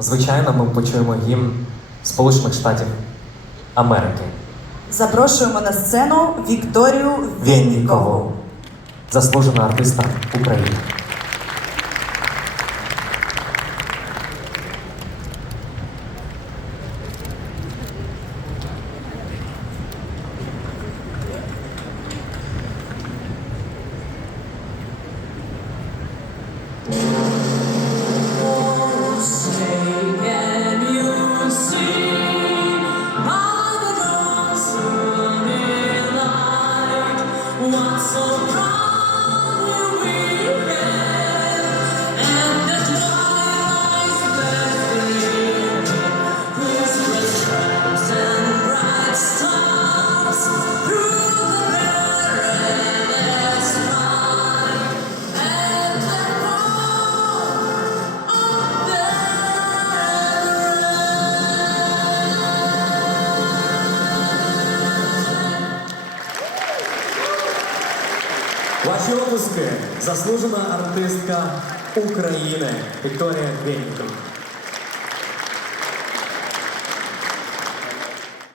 звичайно, ми почуємо гімн Сполучених Штатів Америки. Запрошуємо на сцену Вікторію Віннікову. заслужена артиста України. what's so wrong? Ваші обласки заслужена артистка України Вікторія Віннікова.